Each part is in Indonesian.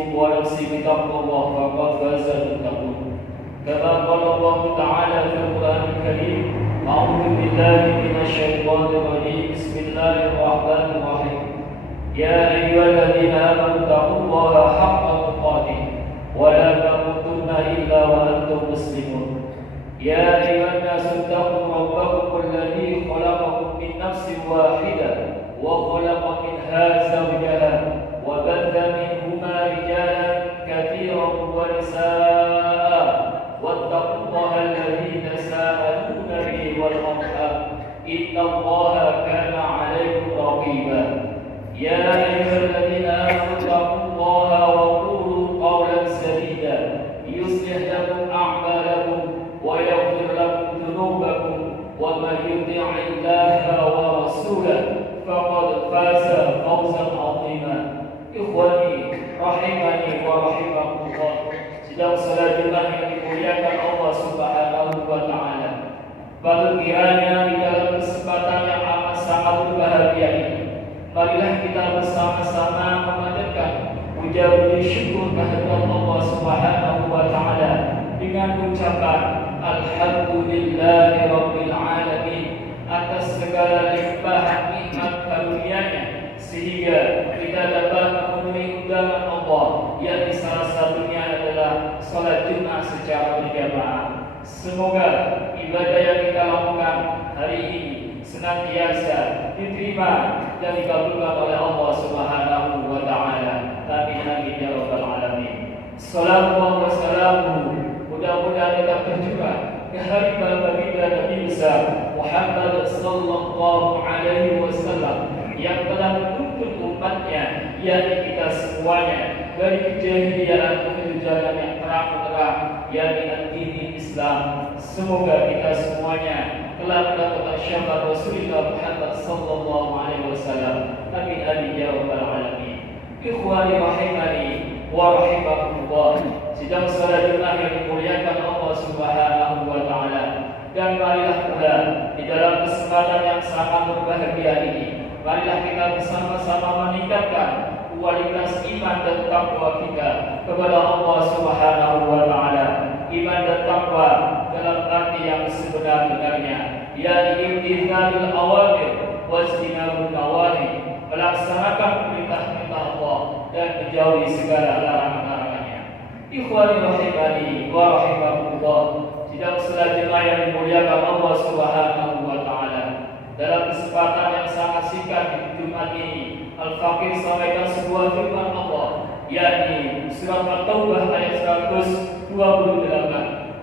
أوصيكم ونفسي بتقوى الله فقد فاز المتقون. كما قال الله تعالى في القرآن الكريم: أعوذ بالله من الشيطان الرجيم. بسم الله الرحمن الرحيم. يا أيها الذين آمنوا اتقوا الله حق تقاته ولا تموتن إلا وأنتم مسلمون. يا أيها الناس اتقوا ربكم الذي خلقكم من نفس واحدة وخلق منها زوجها وبث منهما رجالا كثيرا ونساء واتقوا الله الذي تساءلون به والأرحام إن الله كان عليكم رقيبا. يا أيها الذين آمنوا اتقوا الله وقولوا قولا سديدا يصلح لكم أعمالكم ويغفر لكم ذنوبكم ومن يطع الله ورسوله فقد فاز فوزا عظيما. Ikhwani rahimani wa rahimakumullah. Sedang salat Jumat yang dimuliakan Allah Subhanahu wa taala. Kiranya di dalam kesempatan yang amat sangat berbahagia ini, marilah kita bersama-sama memanjatkan puja-puji syukur kehadirat Allah Subhanahu wa taala dengan ucapan alhamdulillahi rabbil alamin atas segala limpahan nikmat karunia-Nya sehingga kita dapat memenuhi undangan Allah, yang salah satunya adalah salat Jumat secara berjamaah. Semoga ibadah yang kita lakukan hari ini senantiasa diterima dan dikabulkan oleh Allah Subhanahu wa taala. Amin amin ya rabbal alamin. Sallallahu wa salamu mudah-mudahan tetap tercurah ke hari baginda Nabi besar Muhammad sallallahu alaihi wasallam yang telah menuntun umatnya, yakni kita semuanya, dari kejahilian menuju jalan yang terang-terang, yakni agama Islam. Semoga kita semuanya telah mendapatkan syafaat Rasulullah Muhammad sallallahu alaihi wasallam. Amin amin ya rabbal alamin. Ikhwani rahimani wa rahimakumullah. Sidang salat Jumat yang dimuliakan Allah Subhanahu wa taala. Dan marilah pula di dalam kesempatan yang sangat berbahagia ini, marilah kita bersama-sama meningkatkan kualitas iman dan takwa kita kepada Allah Subhanahu wa taala. Iman dan takwa dalam arti yang sebenar-benarnya, yakni imtithalul awamir wa ijtinabun nawahi, melaksanakan perintah-perintah Allah dan menjauhi segala larangan-larangannya. Ikhwani rahimani wa rahimakumullah. Sidang salat Jumat yang dimuliakan Allah Subhanahu wa taala. Dalam kesempatan yang sangat singkat di Jumat ini, Al-Faqih sampaikan sebuah firman Allah, yakni surat At-Taubah ayat 128.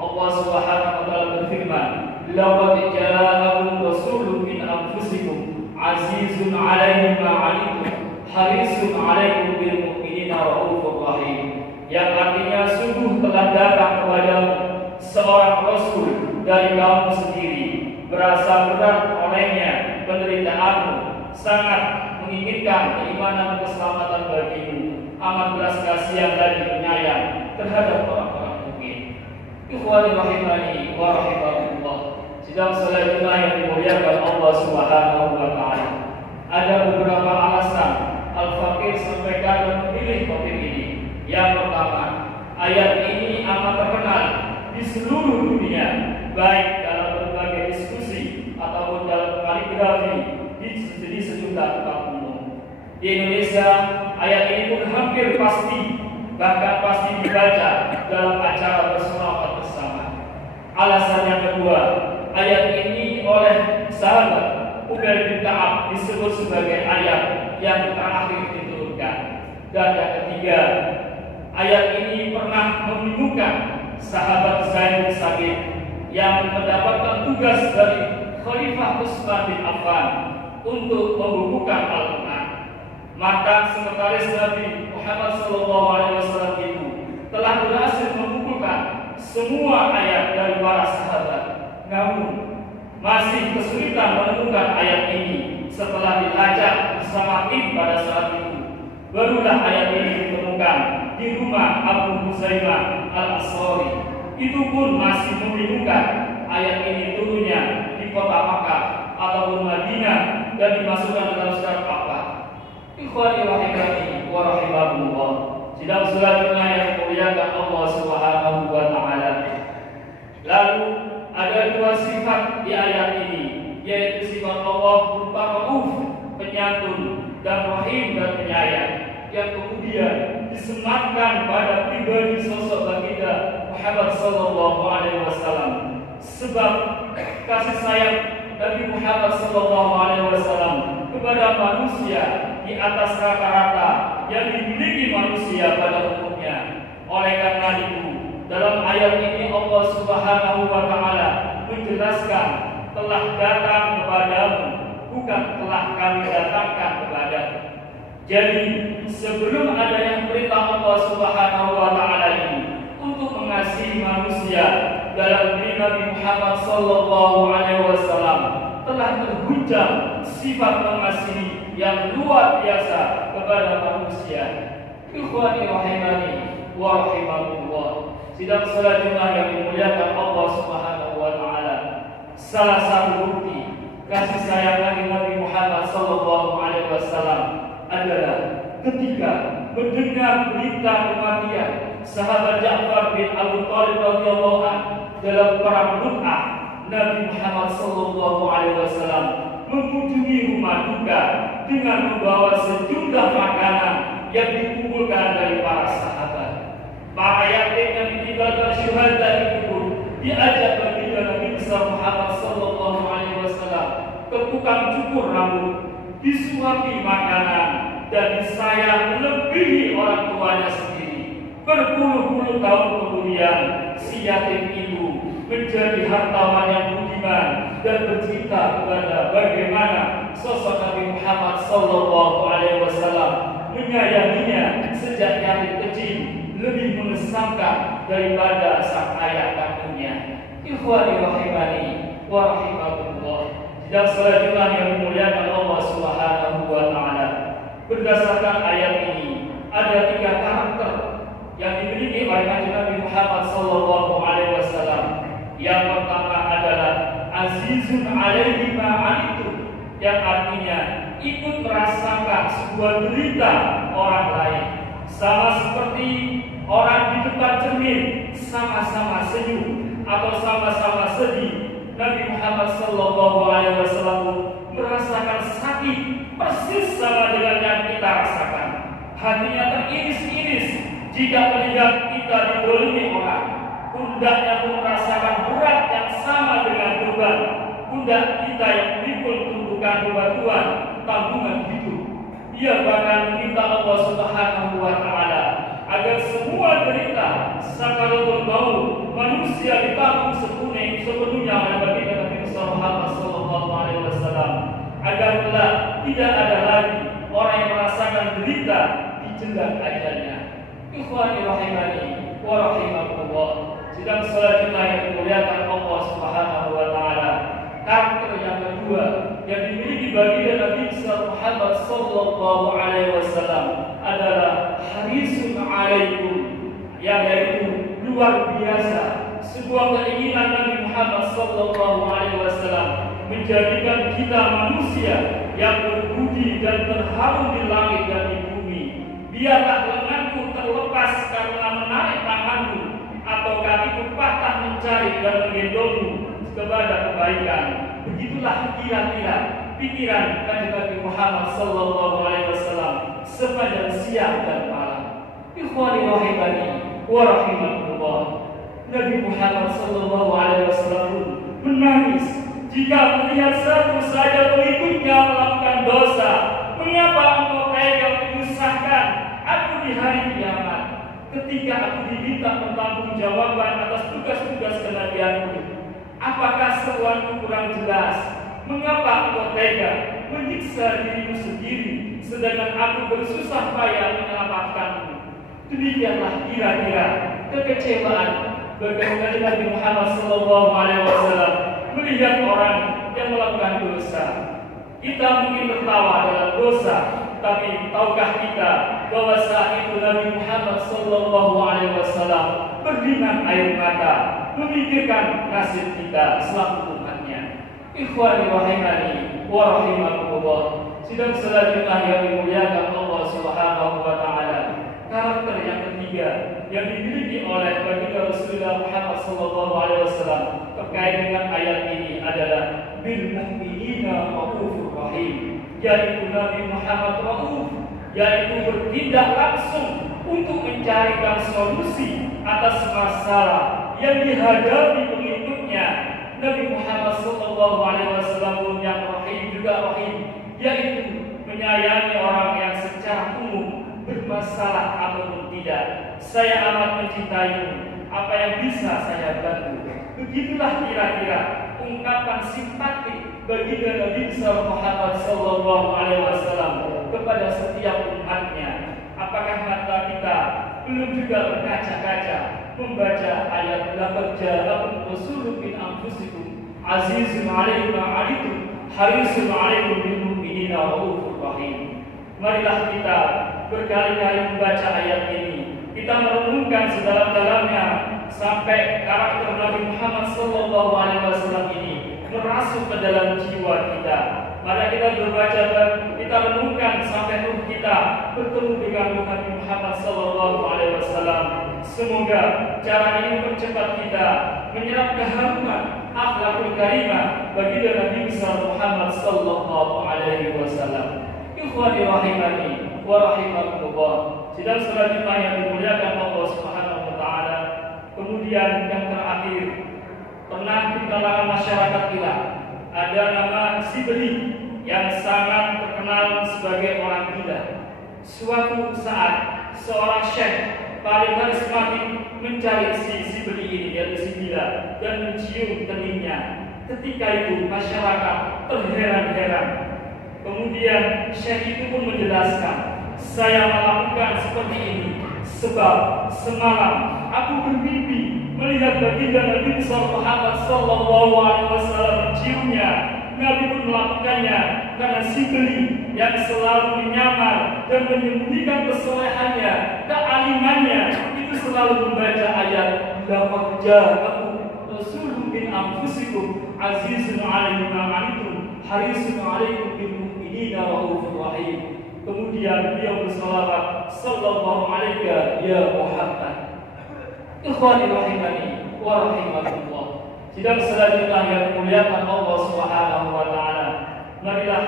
Allah Subhanahu wa taala berfirman, "Laqad ja'akum rasulun min anfusikum azizun 'alaihi ma 'anittum harisun 'alaikum bil mu'minina raufur rahim." Yang artinya, sungguh telah datang kepadamu seorang rasul dari kamu sendiri, berasa berat olehnya penderitaanmu, sangat menginginkan keimanan dan keselamatan bagimu, amat belas kasihan dan penyayang terhadap orang-orang mukmin. Ikhwani rahimani wa rahimakumullah. Sidang salat Jumat yang dimuliakan Allah Subhanahu wa taala. Ada beberapa alasan Al-Faqih sampaikan dan memilih topik ini. Yang pertama, ayat ini amat terkenal di seluruh dunia, baik dalam berbagai diskusi ataupun dalam kaligrafi di sejumlah tempat umum. Di Indonesia, ayat ini pun hampir pasti, bahkan pasti dibaca dalam acara berselawat bersama. Alasan yang kedua, ayat ini oleh sahabat Ubay bin Ka'ab disebut sebagai ayat yang terakhir diturunkan. Dan yang ketiga, ayat ini pernah membingungkan sahabat Zaid bin Sabit yang mendapatkan tugas dari Khalifah Utsman bin Affan untuk membukukan Al-Quran. Maka sekretaris Nabi Muhammad SAW itu telah berhasil membukukan semua ayat dari para sahabat. Namun masih kesulitan menemukan ayat ini. Setelah dilacak bersama tim pada saat itu, barulah ayat ini ditemukan di rumah Abu Huzaimah Al-Asrari. Itu pun masih membingungkan. Ayat ini turunnya di kota Makkah ataupun Madinah dan dimasukkan dalam surat Al-Baqarah. Ikhwani rahimani wa rahimakumullah. Sidang selanjutnya yang dimuliakan Allah Subhanahu wa taala. Lalu ada dua sifat di ayat ini, yaitu sifat Allah berupa Rauf, penyantun, dan Rahim dan penyayang, yang kemudian disematkan pada pribadi sosok baginda Muhammad sallallahu alaihi wasallam. Sebab kasih sayang Nabi Muhammad sallallahu alaihi wasallam kepada manusia di atas rata-rata yang dimiliki manusia pada umumnya. Oleh karena itu, dalam ayat ini Allah Subhanahu wa taala menjelaskan telah datang kepadamu, bukan telah kami datangkan kepadamu. Jadi sebelum adanya perintah Allah Subhanahu wa taala ini untuk mengasihi manusia dalam diri Nabi Muhammad sallallahu alaihi wasallam, telah terhujam sifat mengasihi yang luar biasa kepada manusia. Ikhwani rahimani wa rahimakumullah. Sidang selanjutnya yang dimuliakan Allah Subhanahu wa taala. Salah satu bukti kasih sayang Nabi Muhammad sallallahu alaihi wasallam adalah ketika mendengar berita kematian sahabat Ja'far bin Abi Thalib radhiyallahu anhu dalam perang Mu'tah. Nabi Muhammad sallallahu alaihi wasallam mengunjungi rumah duka dengan membawa sejumlah makanan yang dikumpulkan dari para sahabat. Para yatim yang ditinggalkan syuhada itu pun diajak baginda Nabi besar Muhammad sallallahu alaihi wasallam ke tukang cukur rambut, disuapi makanan dan disayang melebihi orang tuanya sendiri. Berpuluh-puluh tahun kemudian si yatim itu menjadi hartawan yang budiman dan bercerita kepada bagaimana sosok Nabi Muhammad sallallahu alaihi wasallam menyayanginya sejak yatim kecil, lebih mengesankan daripada sang ayah kandungnya. Ikhwani rahimani wa rahimakumullah. Dan selanjutnya yang dimuliakan Allah Subhanahu wa taala. Berdasarkan ayat ini ada 3 karakter yang dimiliki oleh Nabi Muhammad sallallahu alaihi wasallam. Yang pertama adalah azizun alaihi ma anittum, yang artinya ikut merasakan sebuah derita orang lain, sama seperti orang di depan cermin sama-sama senyum atau sama-sama sedih. Nabi Muhammad sallallahu alaihi wasallam merasakan sakit persis sama dengan yang kita rasakan. Hatinya teriris-iris jika melihat kita didolimi orang. Pundaknya pun merasakan berat yang sama dengan beban pundak kita yang dipikul tumpukan bebatuan tanggungan hidup. Ia bahkan meminta Allah Subhanahu wa taala agar semua derita sakaratul maut manusia ditanggung sepenuhnya oleh baginda Nabi Muhammad sallallahu alaihi wasallam, agar kelak tidak ada lagi orang yang merasakan derita di jelang ajalnya. Ikhwani rahimani wa rahimakumullah. Sidang selanjutnya yang dimuliakan Allah Subhanahu wa taala, karakter yang kedua yang dimiliki baginda Nabi Muhammad sallallahu alaihi wasallam adalah harisun alaikum, yang yaitu luar biasa. Sebuah keinginan Nabi Muhammad sallallahu alaihi wasallam menjadikan kita manusia yang berbudi dan terharum di langit dan di bumi. Biarlah lenganku terlepas karena menarik tanganmu, atau kakiku patah mencari dan menggendongmu kepada kebaikan. Begitulah kira-kira pikiran Nabi Muhammad sallallahu alaihi wasallam sepanjang siang dan malam. Ikhwani rahimani wa rahimakumullah. Nabi Muhammad sallallahu alaihi wasallam menangis jika melihat satu saja pengikutnya melakukan dosa. Mengapa engkau tega menyusahkan aku di hari kiamat, ketika aku diminta pertanggungjawaban atas tugas-tugas kenabianmu? Apakah seruanku kurang jelas? Mengapa engkau tega menyiksa dirimu sendiri, sedangkan aku bersusah payah menyelamatkanmu? Demikianlah kira-kira kekecewaan bagaimana Nabi Muhammad sallallahu alaihi wasallam melihat orang yang melakukan dosa. Kita mungkin tertawa dalam dosa, tapi tahukah kita bahwa saat itu Nabi Muhammad sallallahu alaihi wasallam berdingan air mata memikirkan nasib kita selaku umatnya. Ikhwani rahimani wa rahimakumullah. Sidang selanjutnya yang dimuliakan Allah Subhanahu wa taala, karakter yang ketiga yang dimiliki oleh baginda Rasulullah Muhammad SAW terkait dengan ayat ini adalah bil mu'minina raufur rahim, yaitu Nabi Muhammad rauf, yaitu bertindak langsung untuk mencarikan solusi atas masalah yang dihadapi pengikutnya. Nabi Muhammad SAW yang rahim juga rahim, yaitu menyayangi orang yang secara umum bermasalah ataupun tidak. Saya amat mencintaimu, apa yang bisa saya bantu. Begitulah kira-kira ungkapan simpatik baginda Nabi Muhammad SAW kepada setiap umatnya. Apakah mata kita belum juga berkaca-kaca membaca ayat laqad ja'akum rasulun min anfusikum azizun 'alaihi ma 'anittum harisun 'alaikum bil mu'minina raufur rahim. Marilah kita berkali-kali membaca ayat ini, kita merenungkan sedalam-dalamnya sampai karakter Nabi Muhammad SAW ini merasuk ke dalam jiwa kita. Mari kita berbaca dan kita renungkan sampai ruh kita bertemu dengan Nabi Muhammad SAW. Semoga cara ini mempercepat kita menyerap keharuman akhlakul karimah baginda Nabi Muhammad SAW. Ikhwani rahimani wa rahimakumullah. Sidang selanjutnya yang dimuliakan Allah Subhanahu wa taala. Kemudian yang terakhir, pernah di kalangan masyarakat kita ada nama Sibeli yang sangat terkenal sebagai orang gila. Suatu saat seorang syekh paling karismatik mencari si Sibeli ini, yaitu si gila, dan mencium keningnya. Ketika itu masyarakat terheran-heran. Kemudian syekh itu pun menjelaskan, saya melakukan seperti ini sebab semalam aku bermimpi melihat baginda Nabi Muhammad SAW menciumnya. Nabi pun melakukannya karena Sibeli yang selalu menyamar dan menyembunyikan kesolehannya, kealimannya, itu selalu membaca ayat laqad ja'akum rasulun min anfusikum azizun 'alaihi ma 'anittum harisun 'alaikum bil mu'minina raufur rahim. Kemudian beliau bersalawat sallallahu alaihi ya Muhammad. Ikhwani rahimani wa rahimakumullah. Sidang selanjutnya yang dimuliakan Allah Subhanahu wa taala. Marilah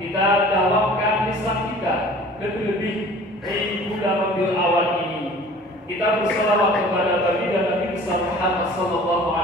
kita dawamkan lisan kita lebih-lebih di bulan Rabiul Awal ini. Kita bersalawat kepada baginda Nabi Muhammad SAW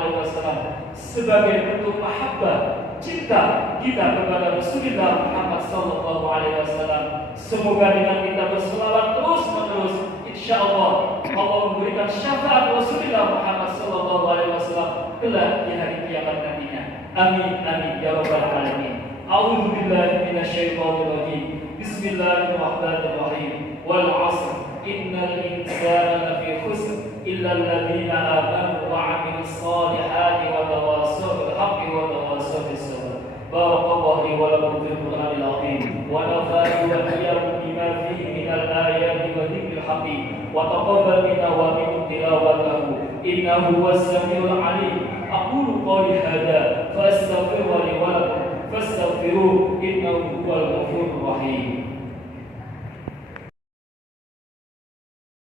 sebagai bentuk mahabbah cinta kita kepada Rasulullah Muhammad SAW. Semoga dengan kita berselawat terus-menerus, insyaallah Allah memberikan syafaat Rasulullah Muhammad SAW kelak di hari kiamat nantinya. Amin amin ya rabbal alamin. A'udzu billahi minasyaitonir rajim. Bismillahirrahmanirrahim. Wal 'asr innal insana lafi khusr illa alladziina aamanu wa 'amilus shalihaati wa tawassaw bil haqqi wa tawassaw bis sabr. Barakallahu li wa lakum fil Qur'anil 'azim wa nafa'ani wa iyyakum bima fihi minal ayati wa dzikril hakim wa taqabbal minna wa minkum tilawatahu innahu huwas samiul 'alim. Aqulu qawli hadza fa astaghfiru li wa lakum fastaghfiruhu innahu huwal ghafurur rahim.